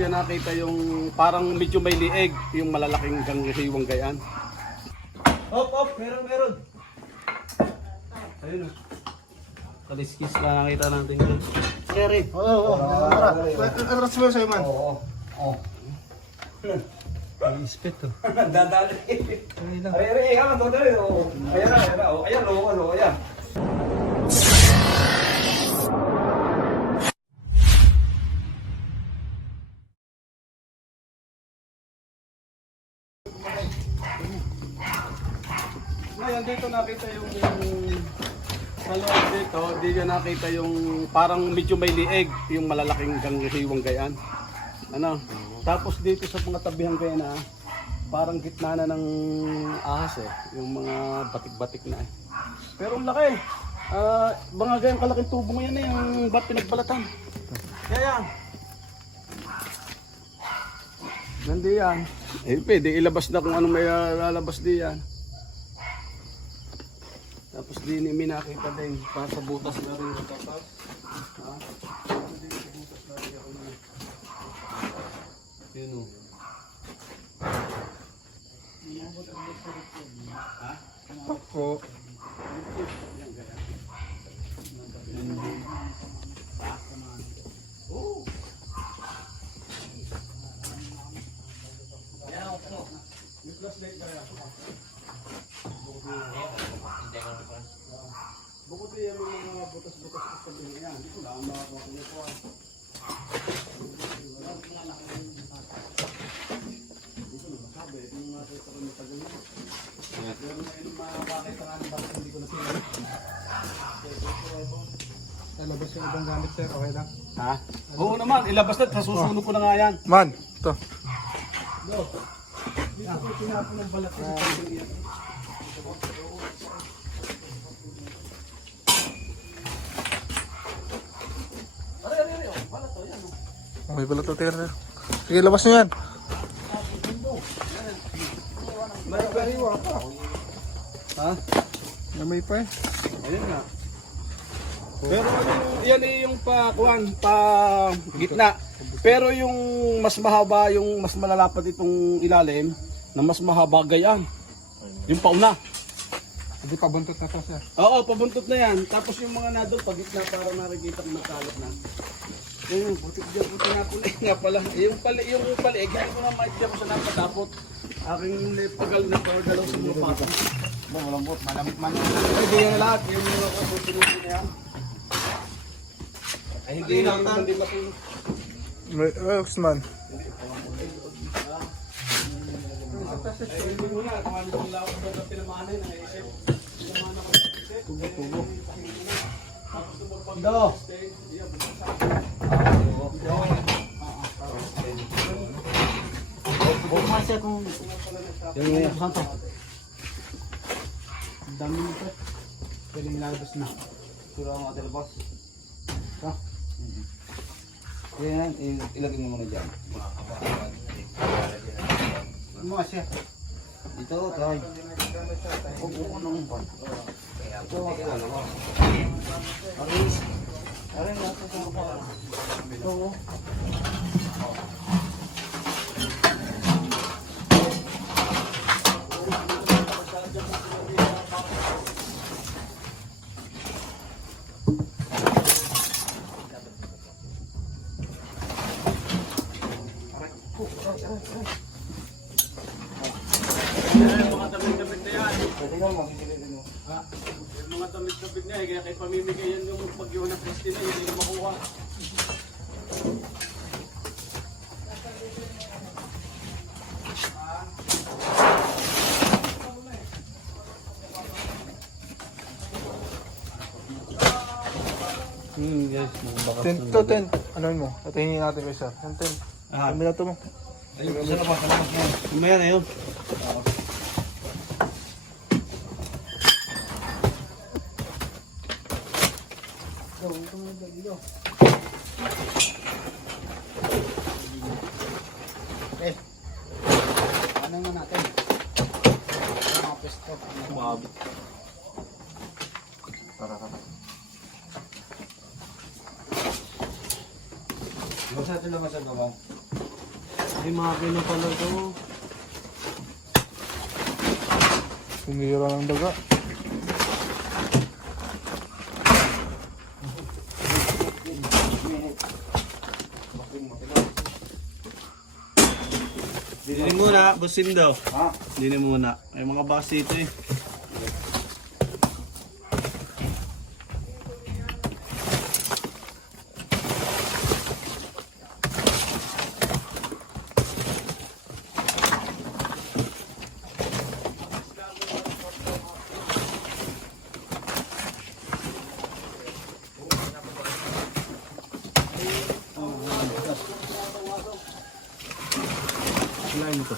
niya nakita yung parang medyo may lieg, yung malalaking hiwang gayaan. Hop, meron. Ayun o. Kaliskis na nakita natin yun. Kerry. Oo. Atras mo sa'yo, man. Oo. Ispit to. Dadali. Ay, dadali. Ayan. Ngayon dito nakita yung sa loob dito, di niya nakita yung parang medyo may lieg, yung malalaking hiwang gayaan. Ano? Tapos dito sa mga tabihang gayaan na parang gitna na ng ahas yung mga batik-batik na Pero ang laki. Mga gayang kalaking tubo ngayon yung ba't pinagbalatan. Kaya yan. Nandi yan. Pwede ilabas na kung ano may lalabas di yan. Tapos din may nakita din para sa butas na rin ito tapos. Butas na rin ako na. Yun o. Pako. Bukod yan mga butas-butas sa sabihin yan. Hindi ko lang makakuha ko nito. Dito na masabi. Kung makita ko ng tagal nito. Pero na yung makakita nga ng bakit hindi ko na sila. Lalabas yung ibang gamit, sir. Okay lang. Ha? Oo naman. Ilabas na. Susunod ko na nga yan. Man, ito. Dito ko tinapon ng balat sa sabihin yan. May balat na tira. Sige, labas nyo yan. May kariwa pa. Ha? May pa eh. Ayun nga. Pero yan yung pa gitna. Pero yung mas mahaba, yung mas malalapad itong ilalim, na mas mahaba gayaan. Yung pauna. Hindi pa buntot na to, sir. Oo, pabuntot na yan. Tapos yung mga nadol, pag gitna para nakikita kung magkalot na. Ayun, buti na po nga pala. Yung pali, hindi ko na maitya ko sa napatapot. Aking na pagalaw sa mga pato. Malambot, malamit man. Hindi yan lahat, yung mga kaputunusin na yan. Ay hindi matulog. May man. Ay hindi muna, kung ano yung lawak na pinamanin, naisip. Pinamanin ako sa isip. Tubo. Tapos tumapag Bukas kung yung santo. ang dami nito. Pwedeng lalabas na. Sura ang ating boss. Ha? Yan, ilagay mo muna dyan. Mga siya. Ito, tayo. Huwag mo nung pan. Ito, ano mo. Aris. Aris, natin sa mga. Ito, Yung mga damit-damit na yan. pwede nga magigilin mo. Yung mga damit-damit na yan, kaya kay pamimigay yan yung pag-iwan ng Christina, hindi ko makuha. Yes, baka. Ten. Ano mo? Tatahingin natin kayo, sir. Yung 10. Kami na ito mo. Ayun, sa labas yan. Mamaya na yun. Eh. Ano nga natin? Mga pesto. Mabit. Para ka. Huwag sa ito lang sa gawa. Ay, makina pala to. Sinira ng daga. Dili muna, busim daw. Ha? Dili muna. May mga bus dito eh. Selain itu.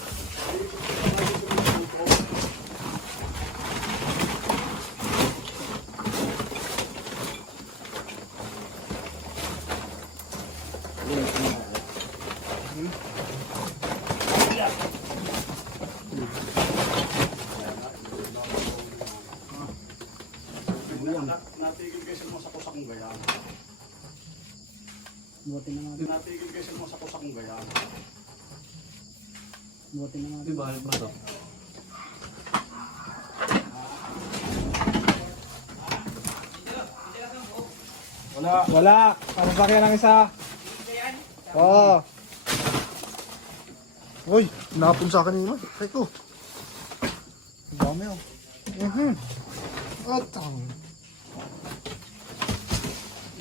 Natigil kayo mo sa kusakong gayaan. Buti na nga. Natigil kayo mo sa kusakong gayaan. Buti na nga. Di ba? Ba to? Wala. Papasakyan ng isa. Oo. Uy, napon sa akin yun. Teko. Ang dami oh. At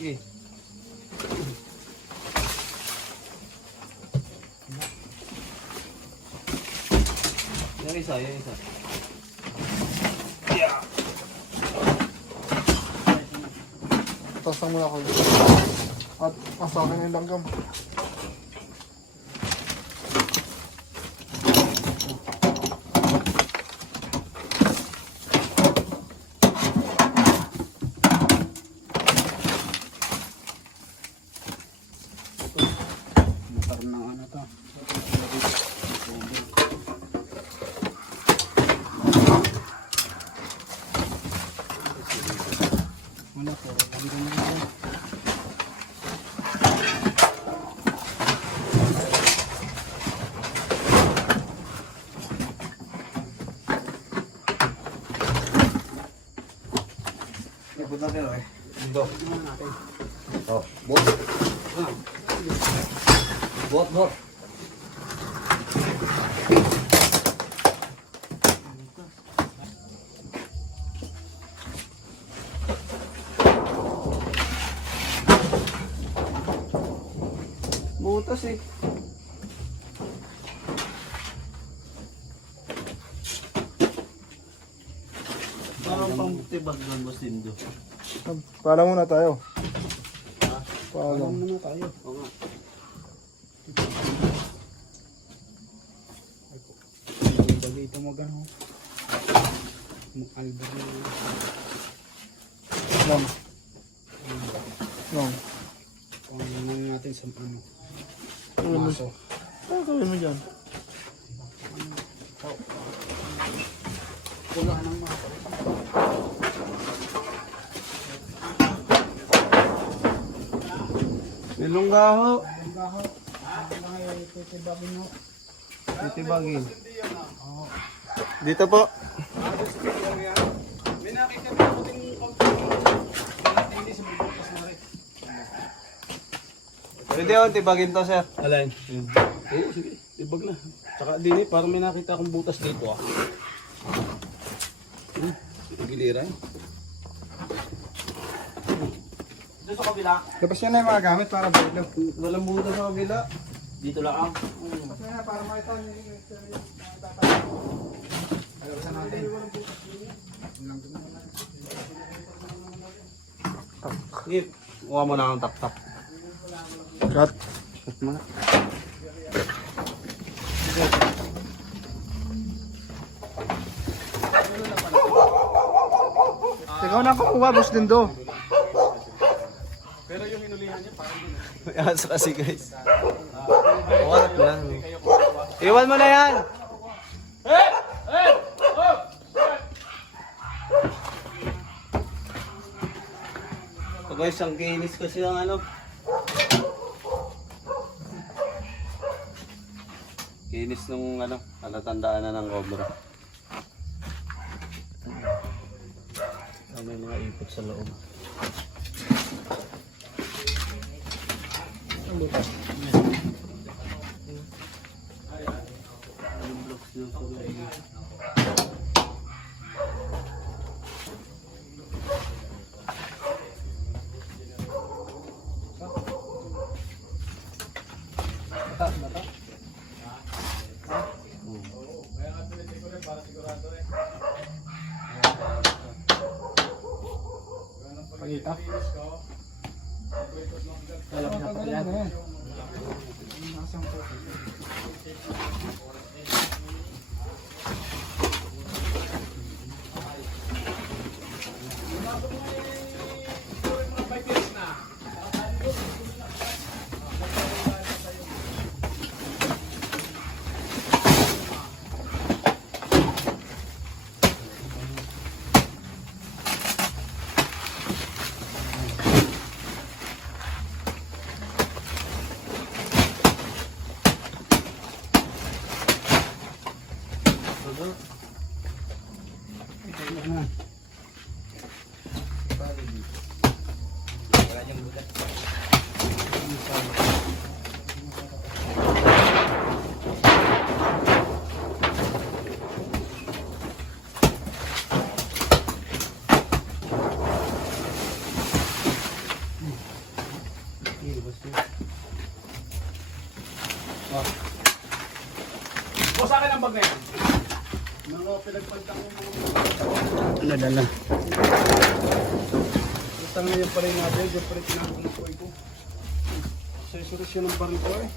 Sige. Yung isa, yung isa. tasang muna ako. At sa akin yung langgam. Motor ng ano to. Wala po. Hanggang na ako. Ikot natin eh. Ito. Oh, bot. Bot. Butas eh. Parang pang tibag ng Bosindo. Paalam muna tayo. Alam Paalam. na tayo. Oo nga. Bagay ito mo gano'n. Albert na. Lang. Lang. Kung ano natin sa ano. Gawin mo. Maso. Ano gawin mo dyan? Pula ng maso. Nilunggaho. Ang gaho. Ang gaho. Titibagin mo. Titibagin. Dito po. May nakita po ako din hindi sa bubukas na rin. Pwede ako tibagin to, sir. Alin? Oo, sige. Tibag na. Tsaka din eh, parang may nakita akong butas dito ah. Giliran. Dito sa kabila. Tapos yan na yung mga gamit para bilo. Walang butas sa kabila. Dito lang. Tapos yan na para makita nyo yung Pagkabasan natin. Sige, kuha mo na ang tap-tap. Cut. Cut mo na. Ikaw na kukuha, boss din do. Pero yung inulihan niya parang din. May aso kasi guys. Warap lang. Iwan mo na yan! So guys, ang kinis kasi ang ano. Kinis nung ano, natatandaan na ng cobra. May mga ipot sa loob. Ang butas. Yung blocks dyan sa loob. Mataas na to. Pagita. Kaya ko na yan. Nasaan po? O sa akin ang bag na yan. Mga pinagpalitan ko mga Nadala. basta ngayon pa rin natin, yung pa rin kinakamukoy ko. Accessories yun ng baril ko eh.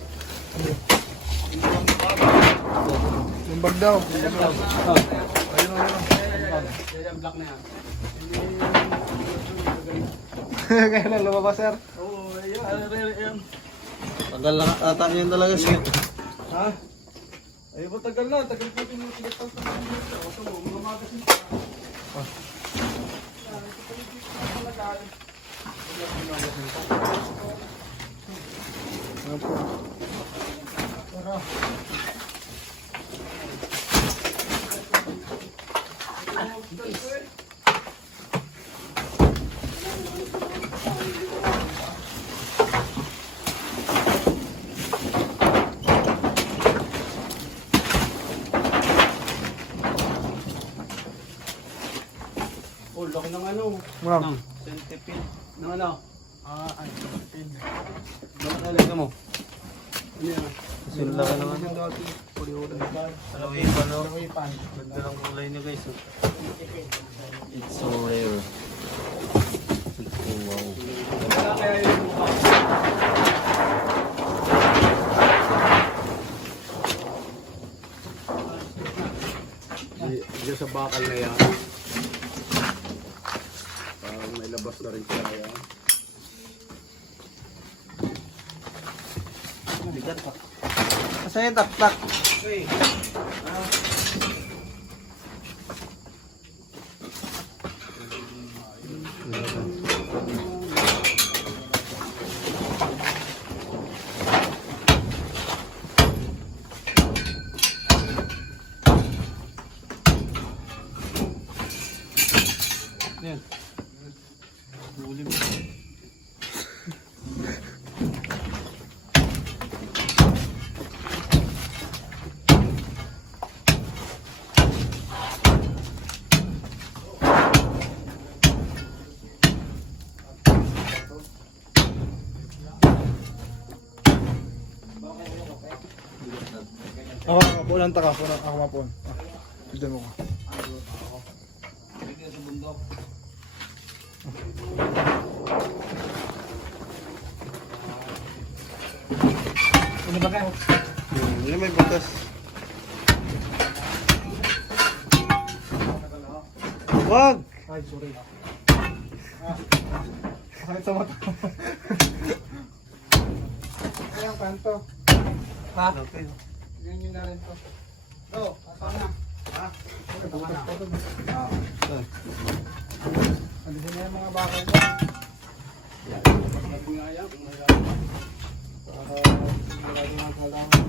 Yung bag daw. Ayun o, Kaya yung black na yan. Kaya lang lumabas, sir. Oo, ayun. Tagal lang ata yun talaga siya. Ha? Ay, ba tagal na. Tagal ko din yung pinagpal ko ng dito. Ito mo, mga magasin pa. Ano po? Tara. Oh, laki ng ano. Ma'am. Centipede. Ng ano? Ay, centipede. Bakit mo? Ano yan? Kasi laki naman. Dati, puri-uri. Alawi pa no? Alawipan. Ganda ng kulay niya guys. Oh. It's so rare. Wow. Wala kaya yung mukha. Diyan sa bakal na yan. Parang may labas na rin kaya yan. Bigat pa. Masaya tak-tak. Yan. Huli mo. Ako, mapunan ta ka. Ako mapun. Tignan mo ka. Ano ba kayo? Yun may butas. Wag! Ay, sorry. Sakit sa mata. Ay, ang kanto. Ha? Okay. Ganyan na rin to. Oh, asal na. Ha? Ito na. Ah. Alisin na yung mga bakal mo. Nagungayang. Para malagi ng halaman.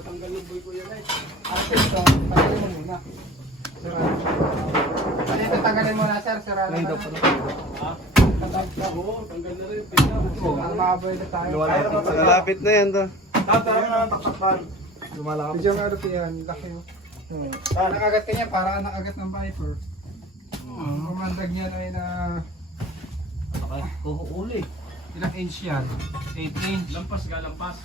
natanggal ng boy ko yan eh. Ate, ito, tanggalin mo muna. Sirado. Ano ito, tanggalin mo na, sir. Sirado Ngayon na. daw pala. Ha? Oo, tanggal na rin. Tingnan. Ang makaboy na tayo. Malapit na yan to. Tatay na taktakan. Lumalakap. Medyo meron yan, laki mo. Nakagat ka niya, parang nakagat ng viper. Kumandag niyan ay na... Uli. Ilang inch yan? 8 inch. Lampas ka, lampas.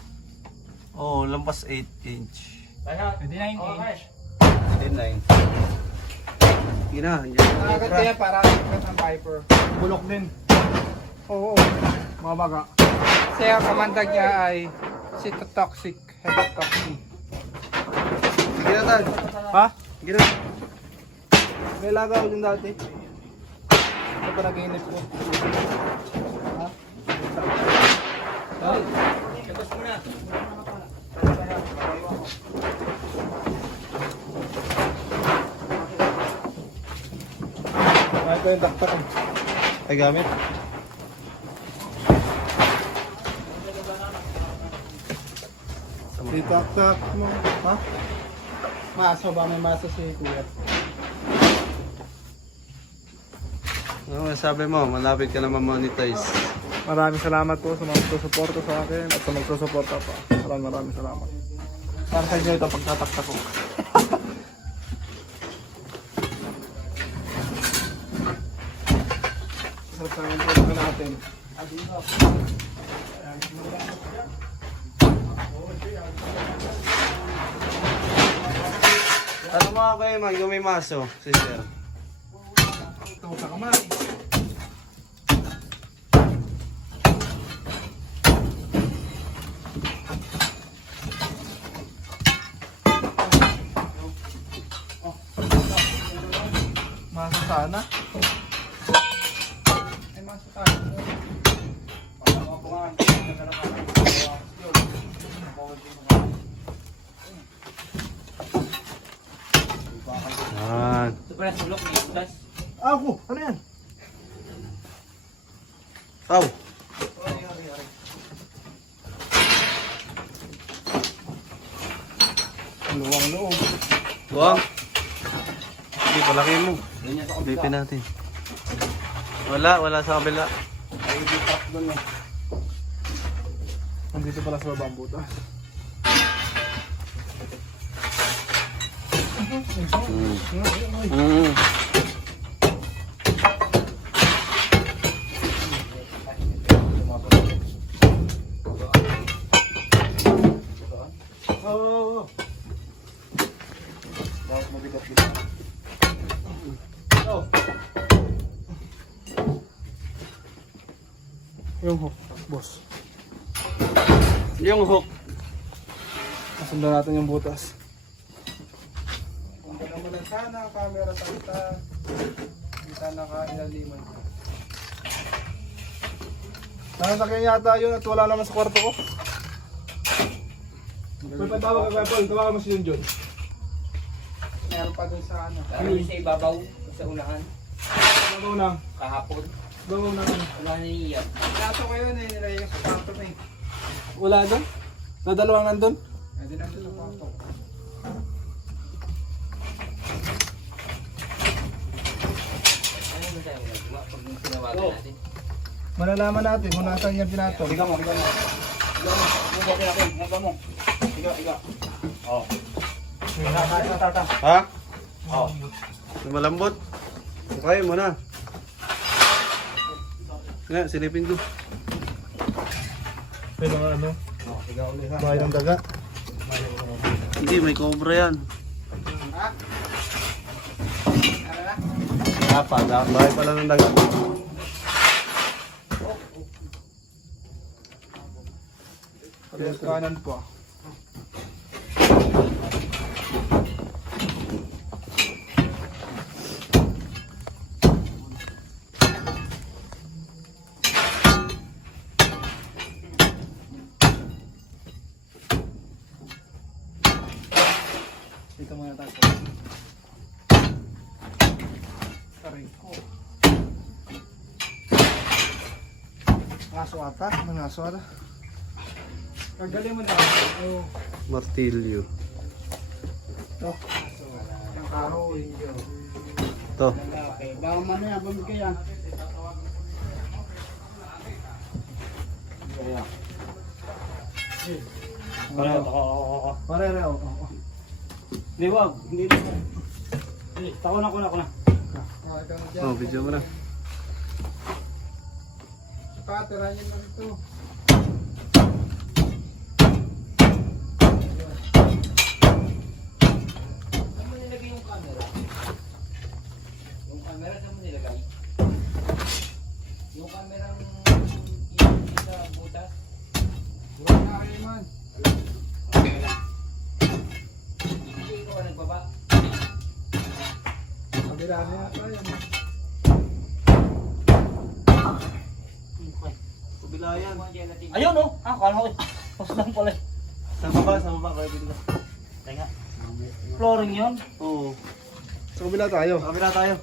Oo, lampas 8 inch. Pwede 9 inch. 9. Gina, Nakagat ka niya, parang nakagat ng viper. Bulok din. Oo. Mga baga. Kasi ang kamandag niya ay cytotoxic, hepatotoxic. Sige na, Tad. Ha? Sige na. May laga ko din dati. Ito pa nag-inip ko. Ha? Ay, labas mo na. Ay, ito yung taktak. Ay, gamit. Itaktak mo. Ha? Maso ba? May maso si Kuya. Ano sabi mo? Malapit ka na ma-monetize. Maraming salamat po sa mga magsusuporta sa akin at sa magsusuporta pa. Maraming salamat. Para sa inyo ito pagtataktak ko. Sarap sa mga tulog natin. Ano mga kayo, man? Yung may maso, sister. Ito sa kamay. Masa sana. Ay, maso tayo. Yan. Ako! Ano yan? Aw! Luwang loob. Buwang! Hindi, palaki mo. Bipin natin. Wala sa kabila. Ay, di top doon eh. Nandito pala sa babang butas. Oo. Dapat mabigat-bigat. Oh. Yung hook, boss. Yung hook. Kasundan natin yung butas. Kung mo lang sana ang camera sa kita. Hindi sana kailaliman. Nakasakyan yata yun at wala naman sa kwarto ko. May patawag ka, Paul. Tawagan mo si Junjun. Meron pa dun sa ano. Ano sa ibabaw sa unahan Bago na. kahapon? Bago na. Wala na iyan. Plato ko yun eh. Nilagay ko sa plato na eh. Wala doon? Nadalawang nandun? Pwede na sa plato. Ano ba tayo nagawa pag tinawagan natin? Malalaman natin kung nasaan yung pinato. Higa mo. Ha? Oo. Malambot. Kaya mo na. Nga, silipin ko. Pero ano? Bahay ng daga. Hindi, may cobra yan. Ha? Ano na? Bahay pala ng dagat. Parehas kanan po. Dito muna tayo. Aray ko. Ngaso ata? Ano ngaso ata? Tanggalin mo na. Oh, Martilyo. ito. Yung kahoy. Ito. Okay, baka mamaya bumigay yan. Pareho. Hindi, wag. Hindi na. Ako na. Oh, ikaw na dyan. Oh, video mo na. Patirahin yun lang ito. Saan mo nilagay yung camera? Yung camera saan mo nilagay? Yung camera yung sa butas? Huwag na kayo man. Hindi ikaw ang nagbaba. Kabila na yata yan. Kabila yan. Ayun oh! Kala ko. Tapos lang pala. Sa baba kayo bigla. Teka. Flooring yun? Oo. Sa kabila tayo. Sa kabila tayo.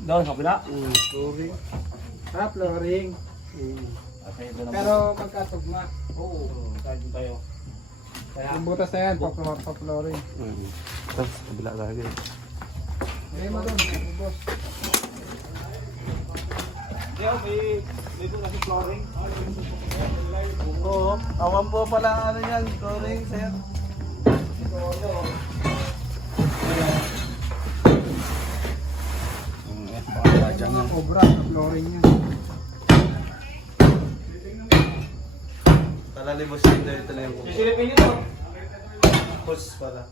Doon, sa kabila. Sorry. Flooring. Okay, doon naman. Pero magkatugma. Oo. Tayo doon tayo. Kaya, Yung butas na yan, pa-flooring. Tapos sa kabila tayo. Ngayon mo doon, boss. may doon kasi flooring. Oo. Awan po pala ano yan. Sorry, sir. Mga cobra, flooring yan. Talalimos din daw ito na yung kubo. Sisilipin nyo to. Pus pala.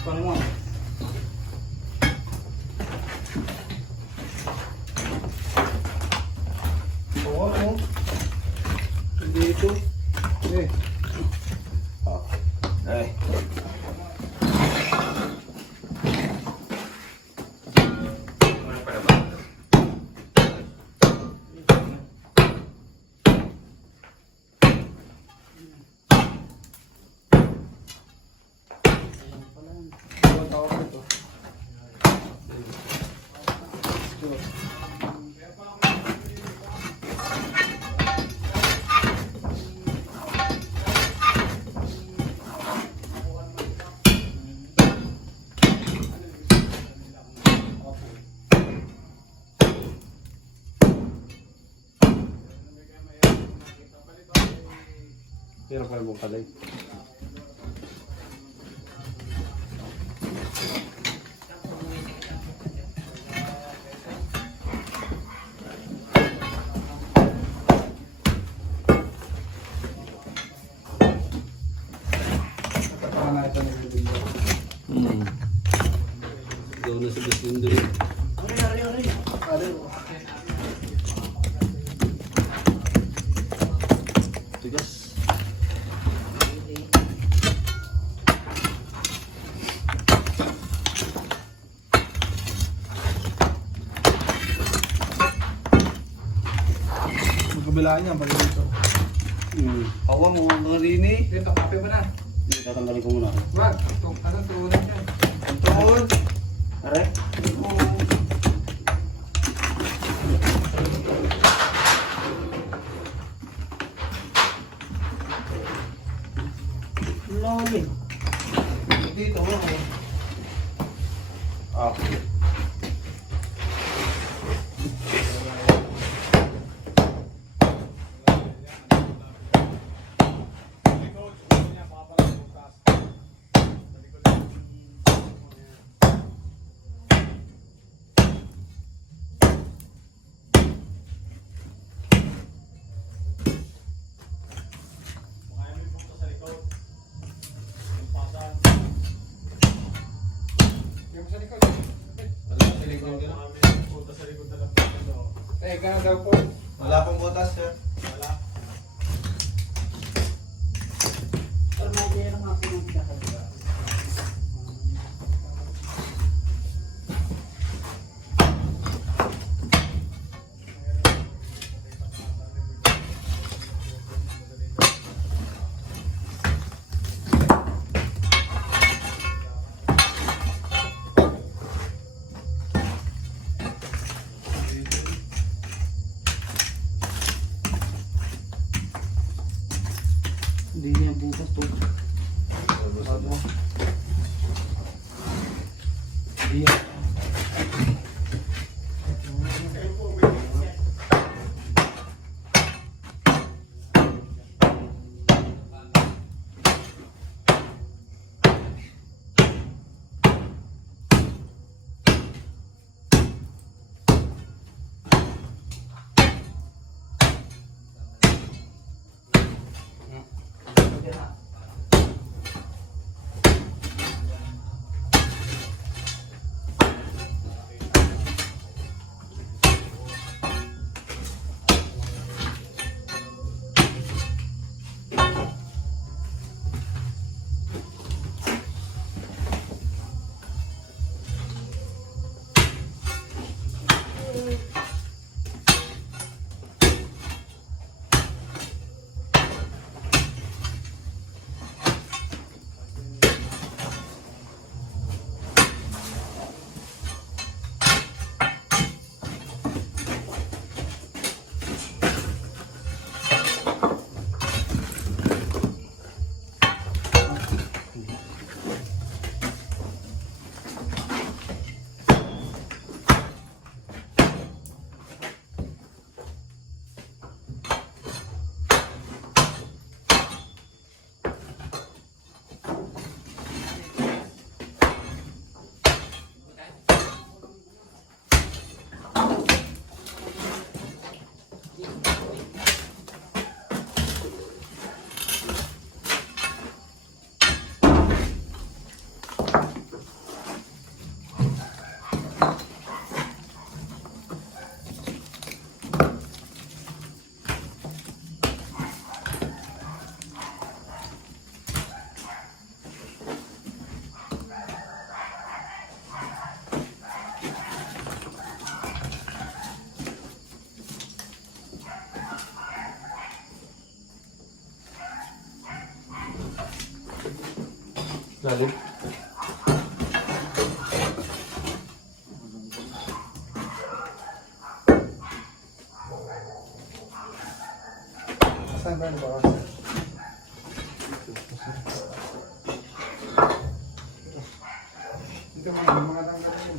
Paano mo? Oo, oo. Hindi ito. Eh, Ay. Pero pala mong kalay. baka na ito nilibigyan. Ikaw na sa basindo yun. Tigas. Magkabilaan niya, balik dito. Hawa mo mga rini. Dito, kape mo na. Hindi, tatanggalin ko muna. Wag, anong tuunan yan? Anton! Are? Lawin. Dito mo. Okay. Yung sa likod. Wala sa likod ka. Eh, gano'n daw po. Wala pong butas, sir. Pero may kaya ng mga pinagkakal. Hindi niya bukas to. Hindi yan. Lalim. Saan ba ba? Ito mga tanggal yun.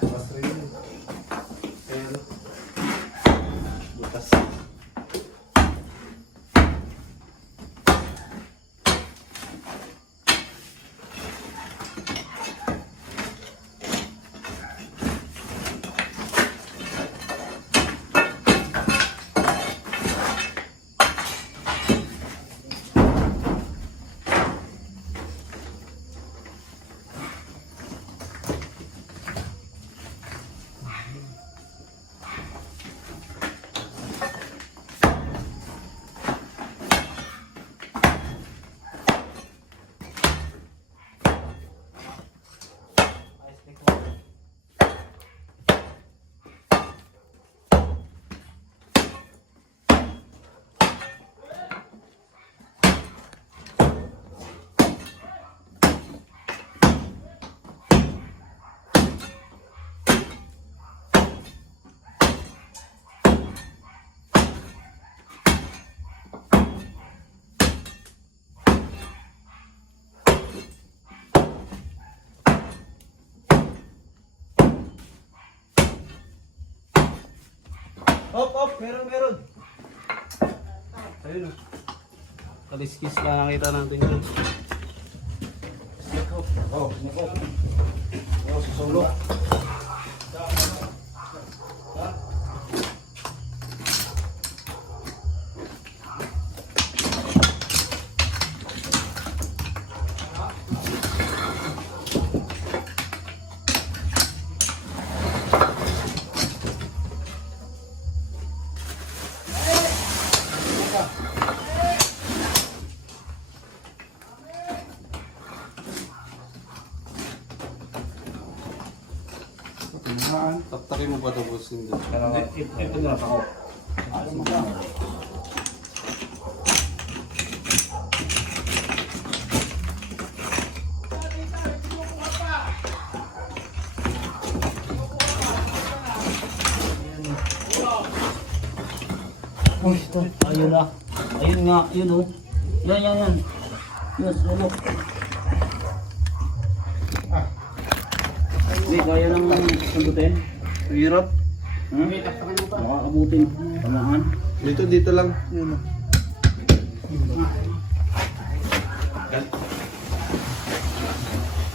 Basta yun. Pero, butas. Hop, meron. Ayun o. Kaliskis na nakita natin yun. Oh, nako. Oh, susulok. Taktakin mo ba tapos hindi? Ito na ako. Uy, ito. Ayun na. Ayun nga, yun oh. Yan. Yes, ano. Hindi, kaya nang sagutin. Hirap. Makakabutin. Tamaan. Dito lang. Yun.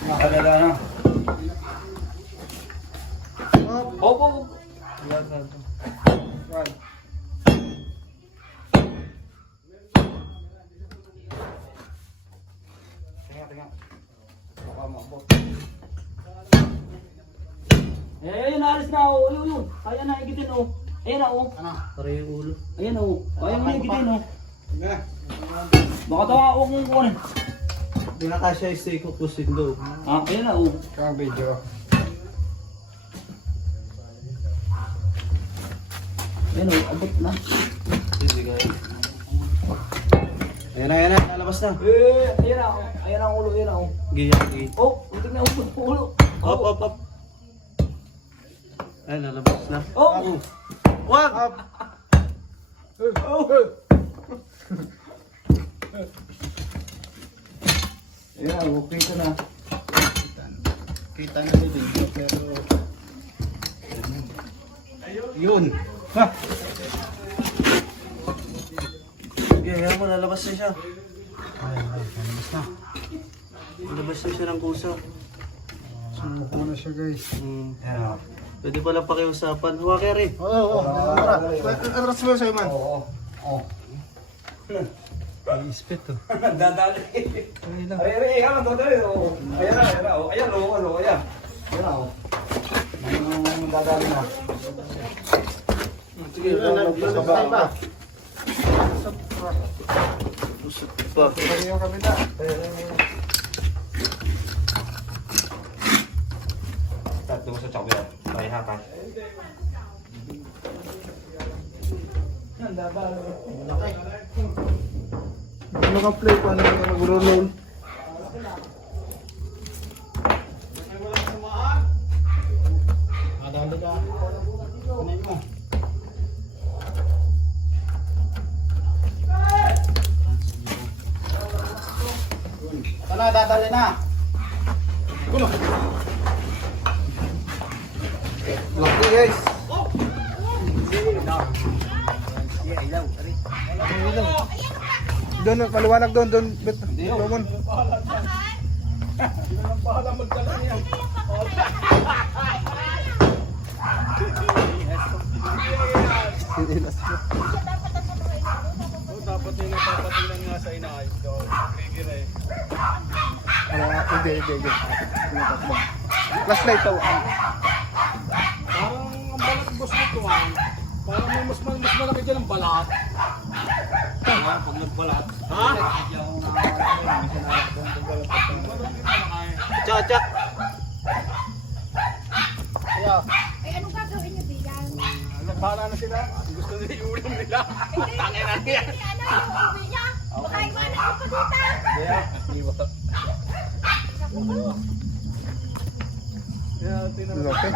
Nakagala na. Opo. Tingnan. Baka maabot. Ayun, naalis na oh. Ayun. Kaya na igitin oh. Ayan na oh. Ano? Pare yung ulo. Ayan oh. Kaya mo igitin oh. Baka tawa huwag mong kunin. Hindi na kasya yung steak ko pusin do. Ah, ayan na oh. Kang video. Ayan oh, abot na. Hindi kaya. Ayan na, lalabas na. Ayan na oh. Ayan ang ulo, ayan na oh. Giyang. Oh, ito na ulo. Up. Ay, lalabas na. Oh! Wag! Ayan, okay ko na. Kita na yung video pero Yun. Gaya mo, lalabas na siya. Lalabas na. Lalabas na siya ng kusa. sumuko na siya guys. Pwede pala pakiusapan. Huwag kaya rin. Oo. Atras mo sa'yo man. Oo. Ispit to. Dadali. Ay, ano, dadali. Ayan na. Ayan, ano, ayan. Ayan na, oh. Dadali na. Sige, Pusot pa. Pwede yung kabila. Tatlo sa chocolate. Tayo hatay. Yan, dadali. Ano ka play? Paano ka mag-roll? Madali ka. Kunin mo. Ito na, dadali na. Lucky guys. Doon, paliwanag doon. Doon. Dapat yung napapatingnan nga sa inaayos ko. Sige na eh. Hindi. Flashlight daw. Parang ang balat boss nito ah. Parang may mas malaki dyan ang balat. Pag nagbalat. Ha? Tsak. Ay, anong gagawin niyo diyan? Bahala na sila. Gusto nila yung ulam nila. Tangin na niya. Ano yung uwi niya? Baka iwanan ko pa dito. Lucky.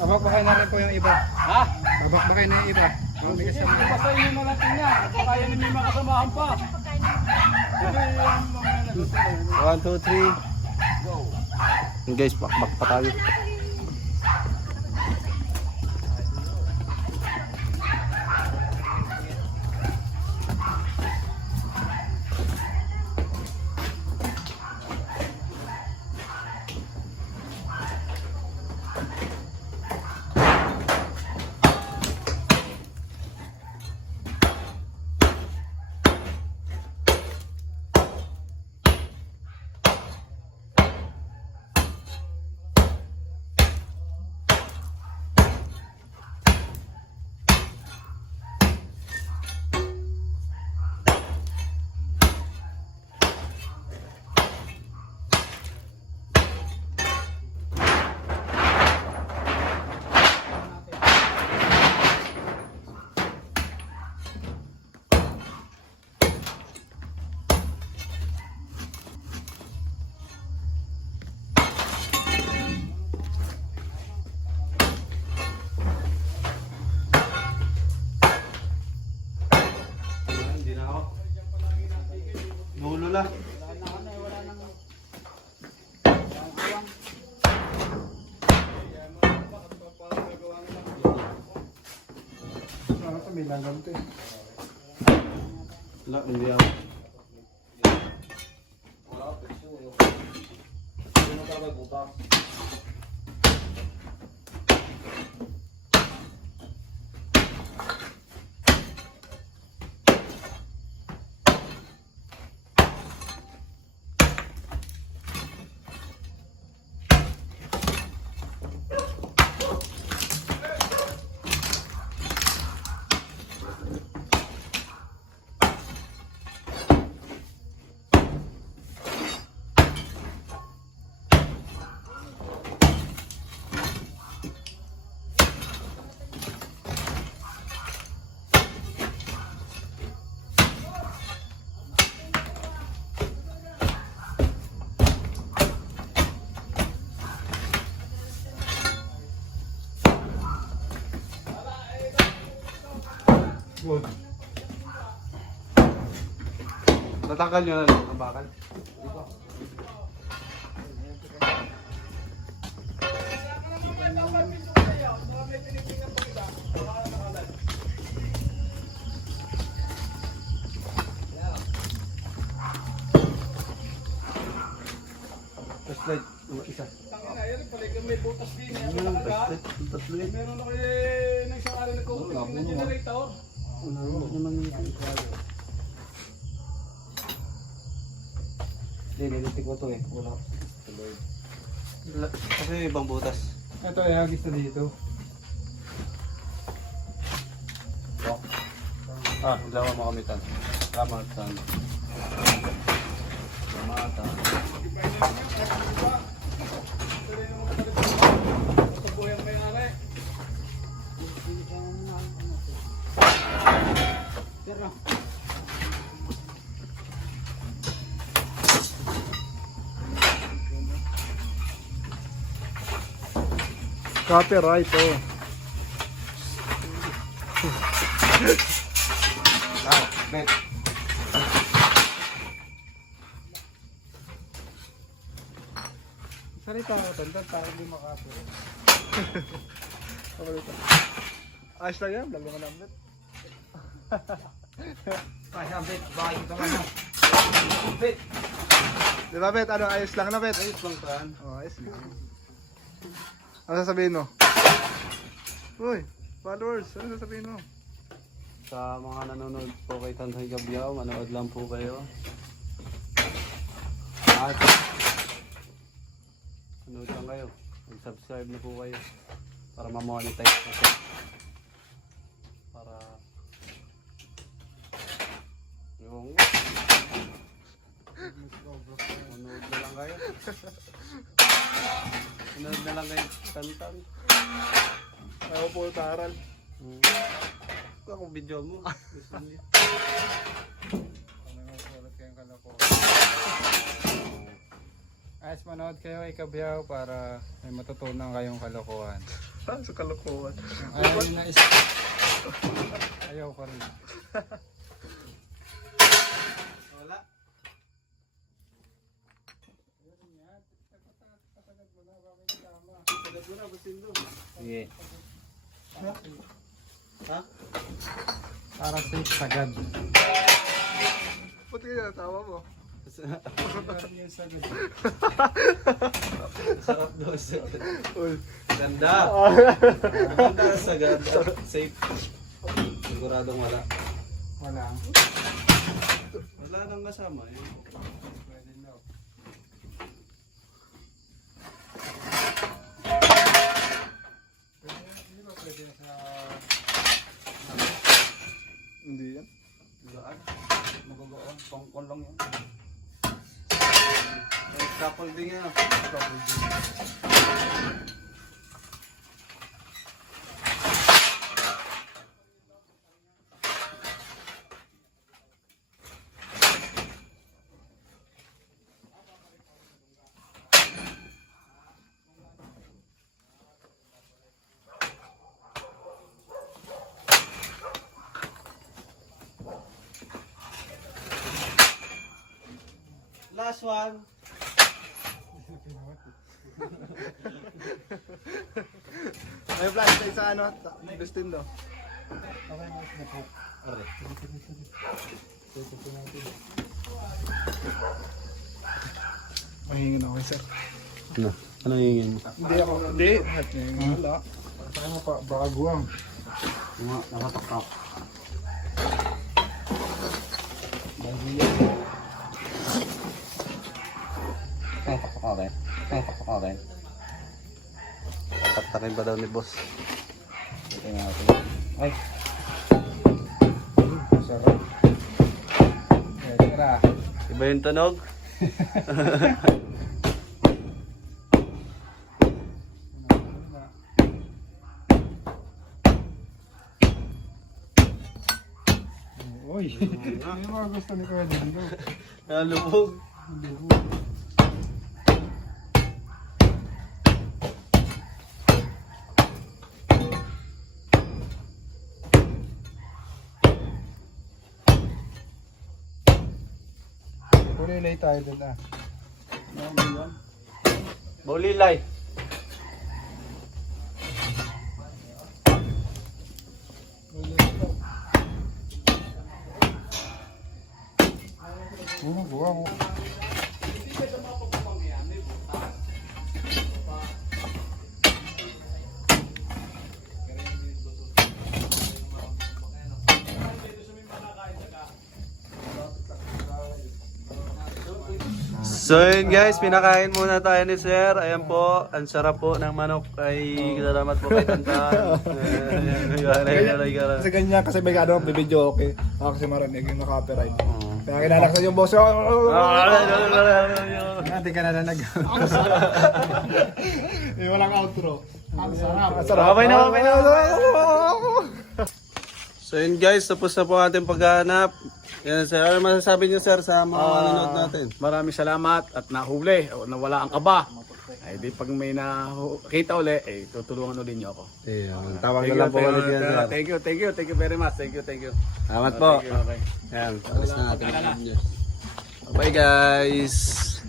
Abak-bakay na rin po yung iba. Ha? Abak-bakay na yung iba. Sige, basta yun yung natin niya. Baka yan yung may makasamahan pa. Sige, yung mga 1, 2, 3. Go. Guys, bakbak pa tayo. Wala. Ano ito, may langgam to eh. Wala, hindi ako. Natanggal nyo na ang bakal. Flashlight, isa. May butas din eh. Flashlight, flashlight. Meron ako na isang araw na coating na generator. Hindi, nilitik ko to eh. Wala. Kasi ibang butas. Ito ay hagis na dito. Ah, ilaw mo kamitan. Kamatan. Kamatan. Ito po yung may-ari. Pero, Copyright, oh. Ah, bet. salita ko tanda para hindi makapo. Ayos lang yan, lalo ka namin. Masabit, bakit ito nga na? Bet! Di ba, Bet? Ano, ayos lang na, Bet? Ayos lang saan? Oh, ayos lang. Ano sasabihin mo? Uy, followers, ano sasabihin mo? Sa mga nanonood po kay Tanhay Gabiao, manood lang po kayo. At manood lang kayo. Mag-subscribe na po kayo para ma-monetize po siya. Para yung manood na lang kayo. Manood na lang kayo. Tantan. Ayaw po taral. Kung video mo. Gusto niya. Ayos manood kayo kay Kabiyaw para may matutunan kayong kalokohan. Sa kalokohan. Ayaw nyo na is... Ayaw ko rin. Wala. Sagad mo na, Basindo. Sige. Ha? Para safe sagad. Puti ka tawa mo. Yung sagad. Sarap daw sagad. Uy. Ganda. Ganda sagad. Safe. Siguradong wala. Wala. Wala nang kasama. Eh. Pwede daw. Hindi ba pwede sa... Hindi yan. Gaan. Magagawa. Pangkon lang yun. Couple din nga. Last one. May flashlight sa ano, Dustin do. Mahingin ako, sir. Ano? Ano yung Hindi ako. Hindi. Wala. Ano pa, baguang. Nakataktak. Okay. Okay. Taktakin pa daw ni boss? Tingnan natin. Ay. Sarap. Tara. Iba yung tunog? Uy, ano yung mga gusto ni Kuya Dindo? Nalubog. Kulilay tayo dun ah. Maulilay. Buwang. So yun guys, pinakain muna tayo ni Sir. Ayan po, ang sarap po ng manok. Ay, salamat po kay Tantan. Kasi ganyan, kasi may ano, bibidyo okay. Ako kasi marinig yung naka-copyright. Kaya kinalaksan yung boss. Hindi ka na nag... Eh, walang outro. Ang sarap. Okay na. So yun guys, tapos na po ating paghahanap. Yan sir, ano masasabi niyo sir sa mga nanonood natin? Maraming salamat at nahuli o nawala ang kaba. Ay di pag may nakita uli, eh tutulungan ulit niyo ako. Ayan, tawag na lang po ulit yan sir. Thank you very much. Thank you. Salamat po. Okay. Yan, alis na natin. Bye guys.